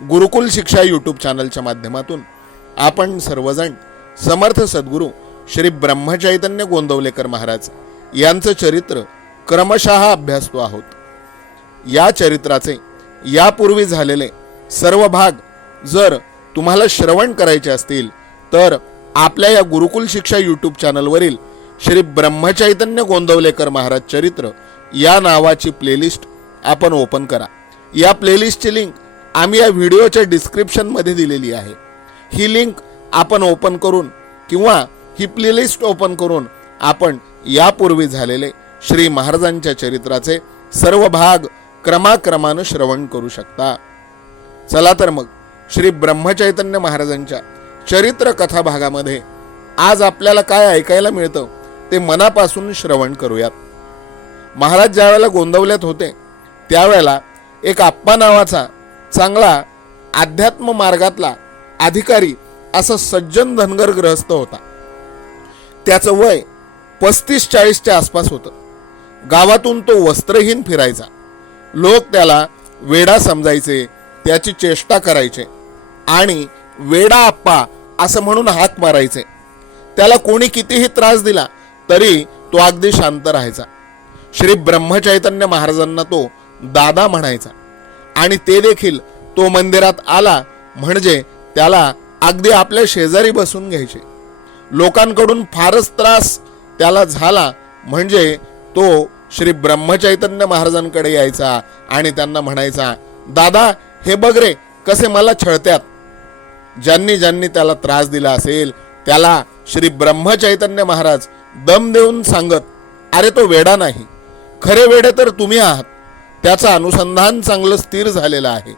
गुरुकुल Shiksha YouTube चॅनलच्या माध्यमातून आपण सर्वजण समर्थ सद्गुरू श्री ब्रह्मचैतन्य गोंदवलेकर महाराज यांचं चरित्र क्रमशः अभ्यासतो आहोत. या चरित्राचे यापूर्वी झालेले सर्व भाग जर तुम्हाला श्रवण करायचे असतील तर आपल्या या गुरुकुल शिक्षा यूट्यूब चॅनलवरील श्री ब्रह्मचैतन्य गोंदवलेकर महाराज चरित्र या नावाची प्लेलिस्ट आपण ओपन करा. या प्लेलिस्टची लिंक आम्ही या व्हिडिओच्या डिस्क्रिप्शनमध्ये दिलेली आहे. ही लिंक आपण ओपन करून किंवा ही प्लेलिस्ट ओपन करून आपण यापूर्वी झालेले श्री महाराजांच्या चरित्राचे सर्व भाग क्रमाक्रमानं श्रवण करू शकता. चला तर मग श्री ब्रह्मचैतन्य महाराजांच्या चरित्र कथा भागामध्ये आज आपल्याला काय ऐकायला मिळतं ते मनापासून श्रवण करूयात. महाराज ज्यावेळेला गोंदवल्यात होते त्यावेळेला एक आप्पा नावाचा चांगला अध्यात्म मार्गातला अधिकारी असा सज्जन धनगर ग्रहस्थ होता. त्याचं वय पस्तीस चाळीसच्या आसपास होतं. गावातून तो वस्त्रहीन फिरायचा. लोक त्याला वेडा समजायचे त्याची चेष्टा करायचे आणि वेडा आप्पा असं म्हणून हाक मारायचे. त्याला कोणी कितीही त्रास दिला तरी तो अगदी शांत राहायचा. श्री ब्रह्मचैतन्य महाराजांना तो दादा म्हणायचा. आणि ते देखील तो मंदिरात आला म्हणजे त्याला अगदी आपल्या शेजारी बसून घ्यायचे. लोकांकडून फारच त्रास त्याला झाला म्हणजे तो श्री ब्रह्मचैतन्य महाराजांकडे यायचा आणि त्यांना म्हणायचा दादा हे बघ रे कसे मला छळत्यात. ज्यांनी ज्यांनी त्याला त्रास दिला असेल त्याला श्री ब्रह्मचैतन्य महाराज दम देऊन सांगत अरे तो वेडा नाही. खरे वेडे तर तुम्ही आहात. त्याचं अनुसंधान चांगलं स्थिर झालेलं आहे.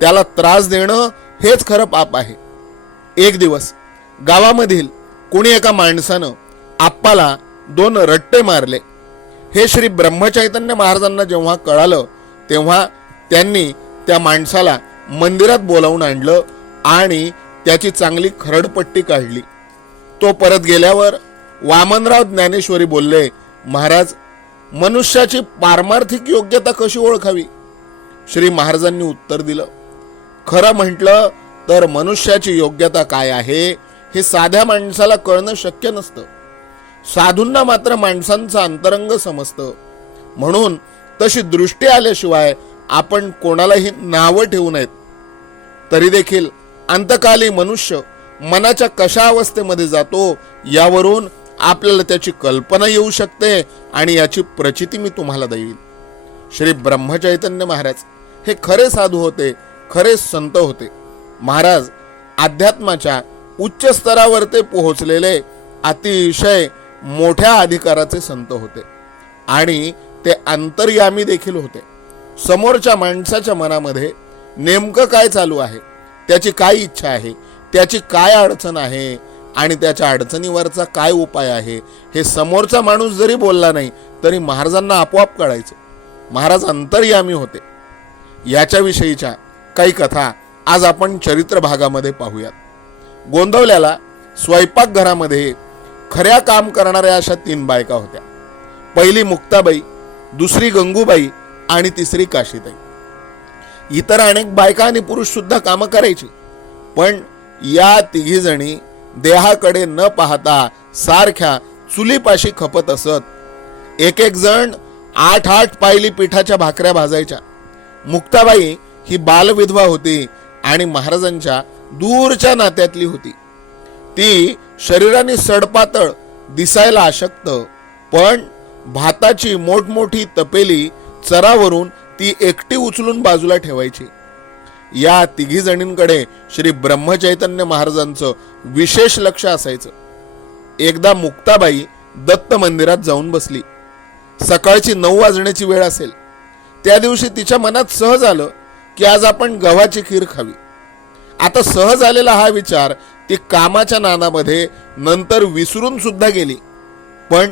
त्याला त्रास देणं हेच खरं पाप आहे. एक दिवस गावामधील कोणी एका माणसानं आप्पाला दोन रट्टे मारले. हे श्री ब्रह्मचैतन्य महाराजांना जेव्हा कळालं तेव्हा त्यांनी त्या माणसाला मंदिरात बोलावून आणलं आणि त्याची चांगली खरडपट्टी काढली. तो परत गेल्यावर वामनराव ज्ञानेश्वरी बोलले महाराज मनुष्याची पारमार्थिक योग्यता कशी ओळखावी? श्री महाराजांनी उत्तर दिलं. खरं म्हटलं तर मनुष्याची योग्यता काय आहे हे साध्या माणसाला कळणं शक्य नसतं. साधूंना मात्र माणसांचं अंतरंग समजतं. म्हणून तशी दृष्टी आल्याशिवाय आपण कोणालाही नावं ठेवू नयेत. तरी देखील अंतकाली मनुष्य मनाच्या कशा अवस्थेमध्ये जातो यावरून आपल्याला त्याची कल्पना येऊ शकते आणि याची प्रचिती मी तुम्हाला देईल श्री ब्रह्मचैतन्य महाराज हे खरे साधू होते खरे संत होते. महाराज अध्यात्माच्या उच्च स्तरावर ते पोहोचलेले अतिशय मोठ्या अधिकाराचे संत होते आणि ते अंतर्यामी देखील होते. समोरच्या माणसाच्या मनामध्ये नेमकं काय चालू आहे? त्याची काय इच्छा आहे? त्याची काय अडचण आहे? आणि त्याच्या अडचणीवरचा काय उपाय आहे हे समोरचा माणूस जरी बोलला नाही तरी महाराजांना आपोआप कळायचं. महाराज अंतर्यामी होते. याच्याविषयीच्या काही कथा आज आपण चरित्र भागामध्ये पाहूयात. गोंदवल्याला स्वयंपाकघरामध्ये खऱ्या काम करणाऱ्या अशा तीन बायका होत्या. पहिली मुक्ताबाई दुसरी गंगूबाई आणि तिसरी काशीताई. इतर अनेक बायका आणि पुरुषसुद्धा कामं करायची. पण या तिघीजणी देहाकडे न पाहता सारख्या चुलीपाशी खपत असत. एक एक जण आठ आठ पायली पिठाच्या भाकऱ्या भाजायच्या. मुक्ताबाई ही बालविधवा होती आणि महाराजांच्या दूरच्या नात्यातली होती. ती शरीराने सडपातळ दिसायला अशक्त पण भाताची मोठमोठी तपेली चरावरून ती एकटी उचलून बाजूला ठेवायची. या तिघी जणींकडे श्री ब्रह्मचैतन्य महाराजांचं विशेष लक्ष असायचं. एकदा मुक्ताबाई दत्त मंदिरात जाऊन बसली. सकाळची नऊ वाजण्याची वेळ असेल. त्या दिवशी तिच्या मनात सहज आलं की आज आपण गव्हाची खीर खावी. आता सहज आलेला हा विचार ती कामाच्या नानामध्ये नंतर विसरून सुद्धा गेली. पण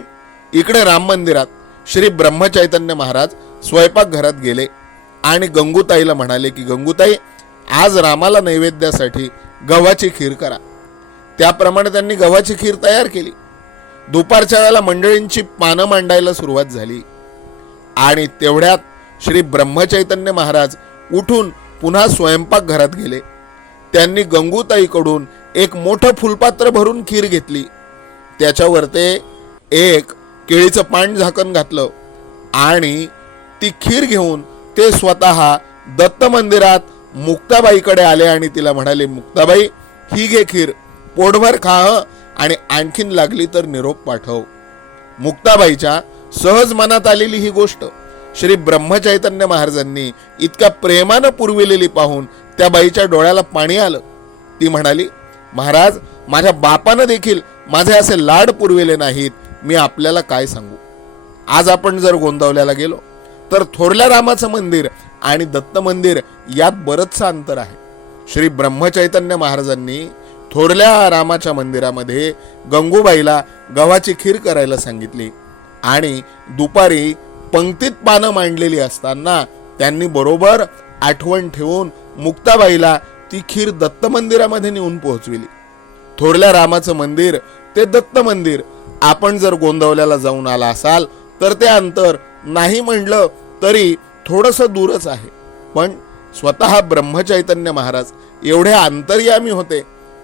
इकडे राम मंदिरात श्री ब्रह्मचैतन्य महाराज स्वयंपाकघरात गेले. आणि गंगूताईला म्हणाले की गंगूताई आज रामाला नैवेद्यासाठी गव्हाची खीर करा. त्याप्रमाणे त्यांनी गव्हाची खीर तयार केली. दुपारच्या वेळेला मंडळींची पानं मांडायला सुरुवात झाली. आणि तेवढ्यात श्री ब्रह्मचैतन्य महाराज उठून पुन्हा स्वयंपाकघरात गेले. त्यांनी गंगूताईकडून एक मोठं फुलपात्र भरून खीर घेतली. त्याच्यावर ते एक केळीचं पान झाकण घातलं आणि ती खीर घेऊन ते स्वतः दत्त मंदिरात मुक्ताबाईकडे आले आणि तिला म्हणाले मुक्ताबाई ही घे खीर पोटभर खा हं, आणि आणखीन लागली तर निरोप पाठव. मुक्ताबाईच्या सहज मनात आलेली ही गोष्ट श्री ब्रह्मचैतन्य महाराजांनी इतक्या प्रेमानं पुरविलेली पाहून त्या बाईच्या डोळ्याला पाणी आलं. ती म्हणाली महाराज माझ्या बापानं देखील माझे असे लाड पुरविले नाहीत मी आपल्याला काय सांगू? आज आपण जर गोंदावल्याला गेलो तर थोरल्या रामाचं मंदिर आणि दत्त मंदिर यात बरंचसं अंतर आहे. श्री ब्रह्मचैतन्य महाराजांनी थोरल्या रामाच्या मंदिरामध्ये गंगूबाईला गव्हाची खीर करायला सांगितली आणि दुपारी पंक्तीत पानं मांडलेली असताना त्यांनी बरोबर आठवण ठेवून मुक्ताबाईला ती खीर दत्त मंदिरामध्ये नेऊन पोहोचविली. थोरल्या रामाचं मंदिर ते दत्त मंदिर आपण जर गोंदवल्याला जाऊन आला असाल तर ते अंतर नाही म्हणलं तरी थोडंसं दूरच आहे. पण स्वतः ब्रह्मचैतन्य महाराज एवढे अंतर्यामी होते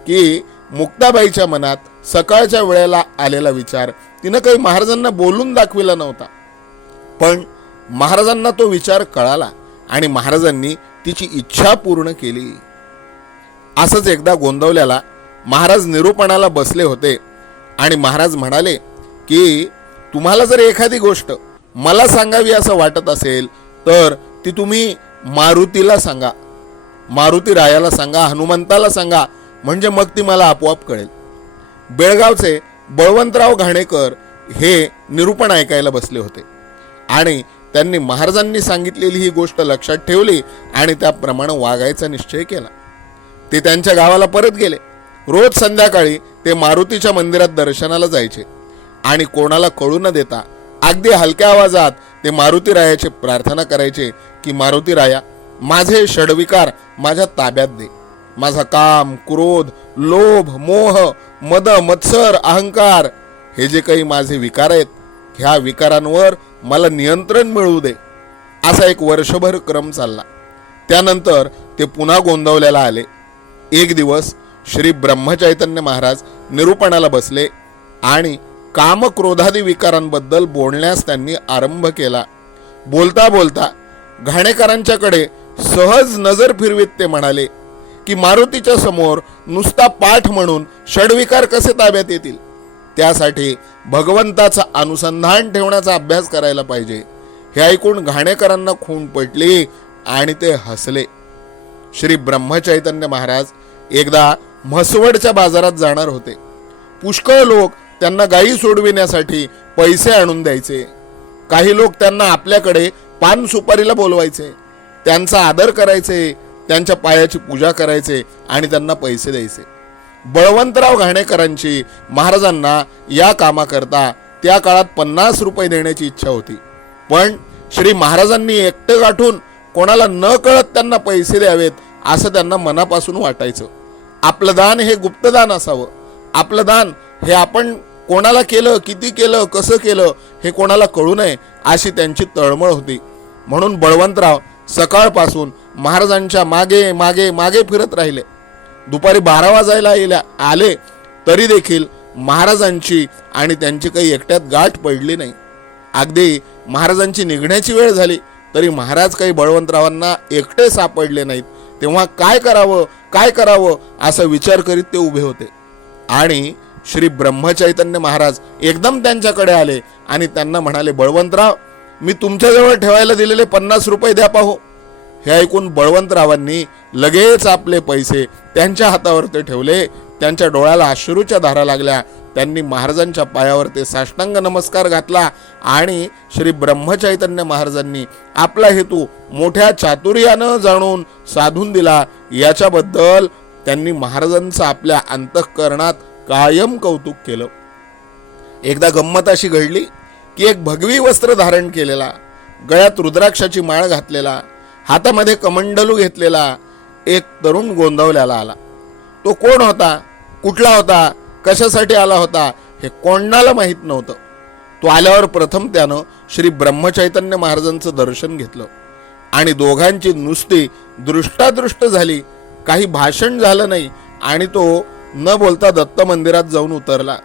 की मुक्ताबाईच्या मनात सकाळच्या वेळेला आलेला विचार तिनं काही महाराजांना बोलून दाखविला नव्हता. पण महाराजांना तो विचार कळाला आणि महाराजांनी तिची इच्छा पूर्ण केली. असंच एकदा गोंदवल्याला महाराज निरूपणाला बसले होते आणि महाराज म्हणाले की तुम्हाला जर एखादी गोष्ट मला सांगावी असं वाटत असेल तर ती तुम्ही मारुतीला सांगा. मारुती रायाला सांगा हनुमंताला सांगा म्हणजे मग ती मला आपोआप कळेल. बेळगावचे बळवंतराव घाणेकर हे निरूपण ऐकायला बसले होते. आणि त्यांनी महाराजांनी सांगितलेली ही गोष्ट लक्षात ठेवली आणि त्याप्रमाणे वागायचा निश्चय केला. ते त्यांच्या गावाला परत गेले. रोज संध्याकाळी ते मारुतीच्या मंदिरात दर्शनाला जायचे. आणि कोणाला कळू न देता अगदी हलक्या आवाजात ते मारुती रायाची प्रार्थना करायचे की मारुती राया माझे षडविकार माझ्या ताब्यात दे. माझा काम क्रोध लोभ मोह मद मत्सर अहंकार हे जे काही माझे विकार आहेत ह्या विकारांवर मला नियंत्रण मिळवू दे. असा एक वर्षभर क्रम चालला. त्यानंतर ते पुन्हा गोंदवल्याला आले. एक दिवस श्री ब्रह्मचैतन्य महाराज निरूपणाला बसले आणि कामक्रोधादी विकारांबद्दल बोलण्यास त्यांनी आरंभ केला. बोलता बोलता घाणेकरांच्याकडे सहज नजर फिरवीत ते म्हणाले की मारुतीच्या समोर नुसता पाठ म्हणून षडविकार कसे ताब्यात येतील? त्यासाठी भगवंताचं अनुसंधान ठेवण्याचा अभ्यास करायला पाहिजे. हे ऐकून घाणेकरांना खून पटली आणि ते हसले. श्री ब्रह्मचैतन्य महाराज एकदा म्हसवडच्या बाजारात जाणार होते. पुष्कळ लोक त्यांना गायी सोडविण्यासाठी पैसे आणून द्यायचे. काही लोक त्यांना आपल्याकडे पान सुपारीला बोलवायचे. त्यांचा आदर करायचे त्यांच्या पायाची पूजा करायचे आणि त्यांना पैसे द्यायचे. बळवंतराव घाणेकरांची महाराजांना या कामाकरता त्या काळात पन्नास रुपये देण्याची इच्छा होती. पण श्री महाराजांनी एकटं गाठून कोणाला न कळत त्यांना पैसे द्यावेत असं त्यांना मनापासून वाटायचं. आपलं दान हे गुप्तदान असावं. आपलं दान हे आपण कोणाला केलं किती केलं कसं केलं हे कोणाला कळू नये अशी त्यांची तळमळ होती. म्हणून बळवंतराव सकाळपासून महाराजांच्या मागे मागे मागे फिरत राहिले. दुपारी बारा वाजायला येल्या आले तरी देखील महाराजांची आणि त्यांची काही एकट्यात गाठ पडली नाही. अगदी महाराजांची निघण्याची वेळ झाली तरी महाराज काही बळवंतरावांना एकटे सापडले नाहीत. तेव्हा काय करावं काय करावं असा विचार करीत ते उभे होते. आणि श्री ब्रह्मचैतन्य महाराज एकदम त्यांच्याकडे आले आणि त्यांना म्हणाले बळवंतराव मी तुमच्याजवळ ठेवायला दिलेले पन्नास रुपये द्या पाहो. हे ऐकून बळवंतरावांनी लगेच आपले पैसे त्यांच्या हातावर ते ठेवले. त्यांच्या डोळ्याला अश्रूच्या धारा लागल्या. त्यांनी महाराजांच्या पायावर ते साष्टांग नमस्कार घातला आणि श्री ब्रह्मचैतन्य महाराजांनी आपला हेतू मोठ्या चातुर्यानं जाणून साधून दिला. याच्याबद्दल त्यांनी महाराजांचा आपल्या अंतःकरणात कायम कौतुक केलं. एकदा गंमत अशी घडली की एक भगवी वस्त्र धारण केलेला गळ्यात रुद्राक्षाची माळ घातलेला हातामध्ये कमंडलू घेतलेला एक तरुण गोंधवल्याला आला. तो कोण होता कुठला होता कशासाठी आला होता हे कोणाला माहीत नव्हतं. तो आल्यावर प्रथम त्यानं श्री ब्रह्मचैतन्य महाराजांचं दर्शन घेतलं आणि दोघांची नुसती दृष्टादृष्ट झाली. काही भाषण झालं नाही आणि तो न बोलता दत्त मंदिरात जाऊन उतरला.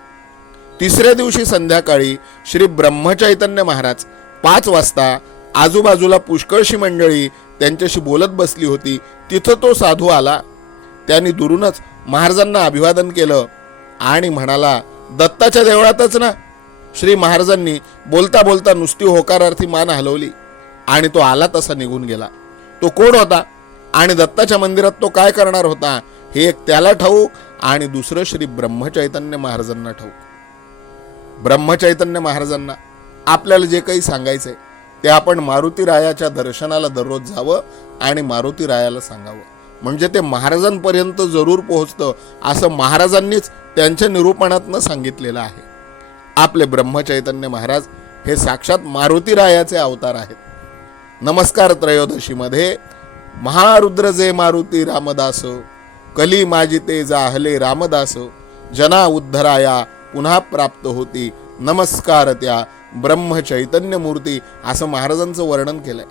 तिसऱ्या दिवशी संध्याकाळी श्री ब्रह्मचैतन्य महाराज पाच वाजता आजूबाजूला पुष्कळशी मंडळी त्यांच्याशी बोलत बसली होती. तिथं तो साधू आला. त्यांनी दुरूनच महाराजांना अभिवादन केलं आणि म्हणाला दत्ताच्या देवळातच ना. श्री महाराजांनी बोलता बोलता नुसती होकारार्थी मान हलवली आणि तो आला तसा निघून गेला. तो कोण होता आणि दत्ताच्या मंदिरात तो काय करणार होता? हे एक त्याला ठाऊक आणि दुसरं श्री ब्रह्मचैतन्य महाराजांना ठाऊक ब्रह्मचैतन्य महाराजांना आपल्याला जे काही सांगायचंय ते आपण मारुती रायाच्या दर्शनाला दररोज जावं आणि मारुती रायाला सांगावं. म्हणजे ते महाराजांपर्यंत जरूर पोहोचतं असं महाराजांनीच त्यांच्या निरूपणातनं सांगितलेलं आहे. आपले ब्रह्मचैतन्य महाराज हे साक्षात मारुती रायाचे अवतार आहेत. नमस्कार त्रयोदशीमध्ये महारुद्र जे मारुती रामदास. कली माजिते जाहले रामदास जना उद्धराया पुन्हा प्राप्त होती. नमस्कार त्या ब्रह्म चैतन्य मूर्ती असं महाराजांचं वर्णन केलंय.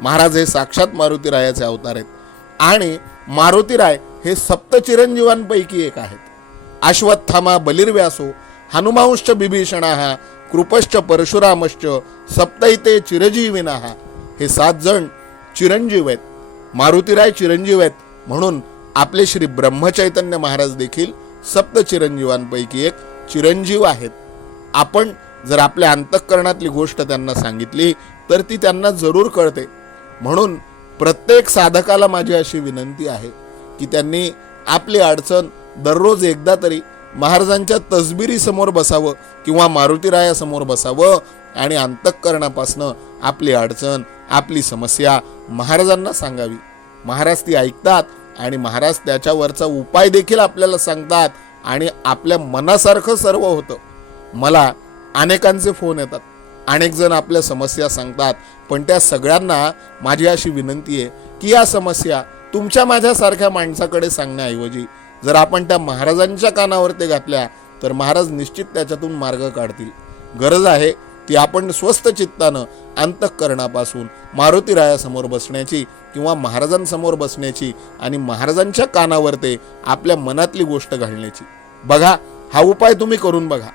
महाराज हे साक्षात मारुती रायाचे अवतार आहेत. आणि मारुतीराय हे सप्त चिरंजीवांपैकी एक आहेत. अश्वत्थामा बलिर्व्यासो हनुमांश्च बिभीषणा कृपश्च परशुरामश्च सप्तैते चिरजीविना. हे सात जण चिरंजीव आहेत. मारुतीराय चिरंजीव आहेत म्हणून आपले श्री ब्रह्मचैतन्य महाराज देखील सप्त चिरंजीवांपैकी एक चिरंजीव आहेत. आपण जर आपल्या अंतःकरणातली गोष्ट त्यांना सांगितली तर ती त्यांना जरूर कळते. म्हणून प्रत्येक साधकाला माझी अशी विनंती आहे की त्यांनी आपली अडचण दररोज एकदा तरी महाराजांच्या तसबिरीसमोर बसावं किंवा मारुतीरायासमोर बसावं आणि अंतःकरणापासनं आपली अडचण आपली समस्या महाराजांना सांगावी. महाराज ती ऐकतात आणि महाराज त्याच्यावरचा उपाय देखील आपल्याला सांगतात आणि आपल्या मनासारखं सर्व होतं. मला अनेकांचे फोन येतात. अनेक जण आपल्या समस्या सांगतात. पण त्या सगळ्यांना माझी अशी विनंती आहे की या समस्या तुमच्या माझ्यासारख्या माणसाकडे सांगण्याऐवजी जर आपण त्या महाराजांच्या कानावर ते घातल्या तर महाराज निश्चित त्याच्यातून मार्ग काढतील. गरज आहे ती आपण स्वस्थ चित्तानं अंतःकरणापासून मारुती रायासमोर बसण्याची किंवा महाराजांसमोर बसण्याची आणि महाराजांच्या कानावर ते आपल्या मनातली गोष्ट घालण्याची. बघा हा उपाय तुम्ही करून बघा.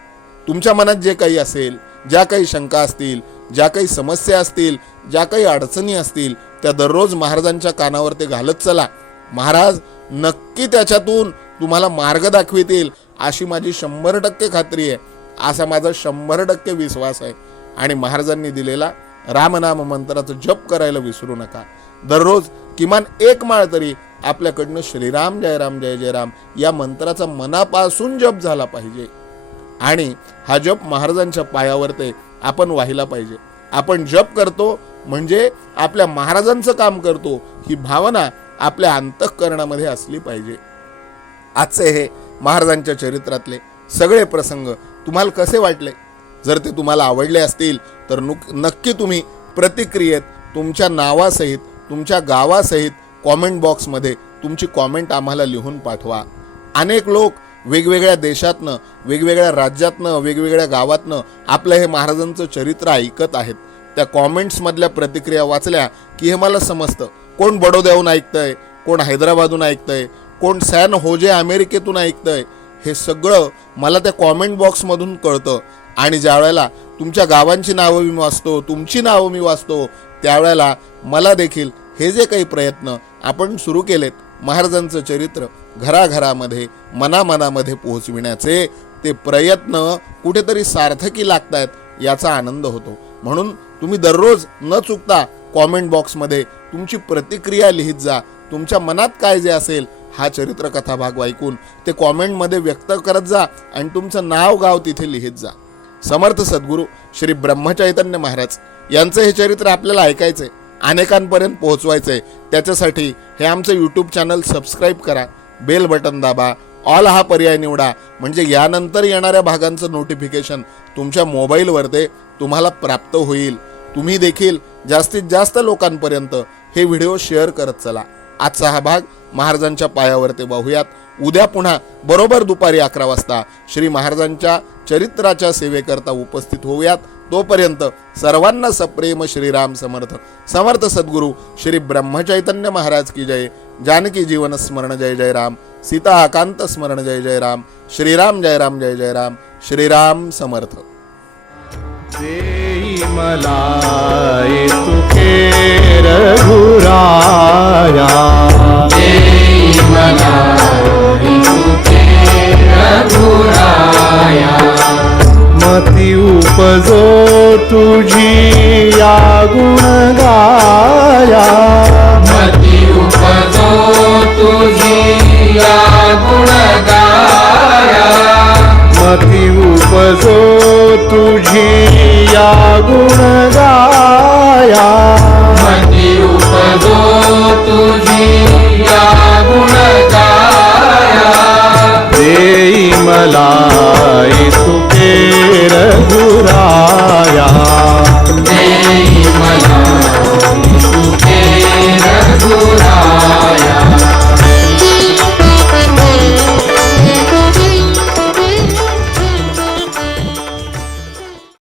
तुमच्या मनात जे काही असेल ज्या काही शंका असतील ज्या काही समस्या असतील ज्या काही अडचणी असतील त्या दररोज महाराजांच्या कानावर ते घालत चला. महाराज नक्की त्याच्यातून तुम्हाला मार्ग दाखवितील अशी माझी शंभर टक्के खात्री आहे. असा माझा शंभर टक्के विश्वास आहे. आणि महाराजांनी दिलेला रामनाम मंत्राचा जप करायला विसरू नका. दररोज किमान एक माळ तरी आपल्याकडनं श्रीराम जय राम जय जय राम या मंत्राचा मनापासून जप झाला पाहिजे. आणि हा जप महाराजांच्या पायावर ते आपण वाहिला पाहिजे. आपण जप करतो म्हणजे आपल्या महाराजांचं काम करतो ही भावना आपल्या अंतःकरणामध्ये असली पाहिजे. आजचे हे महाराजांच्या चरित्रातले सगळे प्रसंग तुम्हाला कसे वाटले? जर ते तुम्हाला आवडले असतील तर नुक नक्की तुम्ही प्रतिक्रियेत तुमच्या नावासहित तुमच्या गावासहित कॉमेंट बॉक्समध्ये तुमची कॉमेंट आम्हाला लिहून पाठवा. अनेक लोक वेगवेगळ्या देशातनं वेगवेगळ्या राज्यातनं वेगवेगळ्या गावातनं आपलं हे महाराजांचं चरित्र ऐकत आहेत. त्या कॉमेंट्समधल्या प्रतिक्रिया वाचल्या की हे मला समजतं. कोण बडोद्याहून ऐकतंय कोण हैदराबादहून ऐकतंय कोण सॅन होजे अमेरिकेतून ऐकतंय हे सगळं मला त्या कॉमेंट बॉक्समधून कळतं. आणि ज्या वेळेला तुमच्या गावांची नावं मी वाचतो तुमची नावं मी वाचतो त्यावेळेला मला देखील हे जे काही प्रयत्न आपण सुरू केलेत महाराजांचं चरित्र घराघरामध्ये मनामनामध्ये पोहोचविण्याचे ते प्रयत्न कुठेतरी सार्थकी लागतायत याचा आनंद होतो. म्हणून तुम्ही दररोज न चुकता कॉमेंट बॉक्समध्ये तुमची प्रतिक्रिया लिहित जा. तुमच्या मनात काय जे असेल हा चरित्रकथा भाग ऐकून ते कॉमेंटमध्ये व्यक्त करत जा आणि तुमचं नाव गाव तिथे लिहित जा. समर्थ सद्गुरू श्री ब्रह्मचैतन्य महाराज यांचं हे चरित्र आपल्याला ऐकायचंय अनेकांपर्यंत पोहोचवायचंय. त्याच्यासाठी हे आमचं यूट्यूब चॅनल सबस्क्राईब करा बेल बटन दाबा ऑल हा पर्याय निवडा. म्हणजे यानंतर येणाऱ्या भागांचं नोटिफिकेशन तुमच्या मोबाईलवर ते तुम्हाला प्राप्त होईल. तुम्ही देखील जास्तीत जास्त लोकांपर्यंत हे व्हिडिओ शेअर करत चला. आजचा हा भाग महाराजांच्या पायावर ते वाहूयात. उद्या पुन्हा बरोबर दुपारी अकरा वाजता श्री महाराजांच्या चरित्राच्या सेवेकरता उपस्थित होऊयात. तोपर्यंत सर्वांना सप्रेम श्रीराम समर्थ. समर्थ सद्गुरू श्री ब्रह्मचैतन्य महाराज की जय. जानकी जीवन स्मरण जय जय राम. सीता आकांत स्मरण जय जय राम. श्रीराम जय राम जय जय राम. श्रीराम समर्थ. देई मला तुके रघुराया. मती उपजो तुझी या गुण गाया मती उपजो तुझी या गुणगाया. मती उपजो तुझी या गुण गाया मती उपजो तुझी या गुण गाया देई मला तुकेर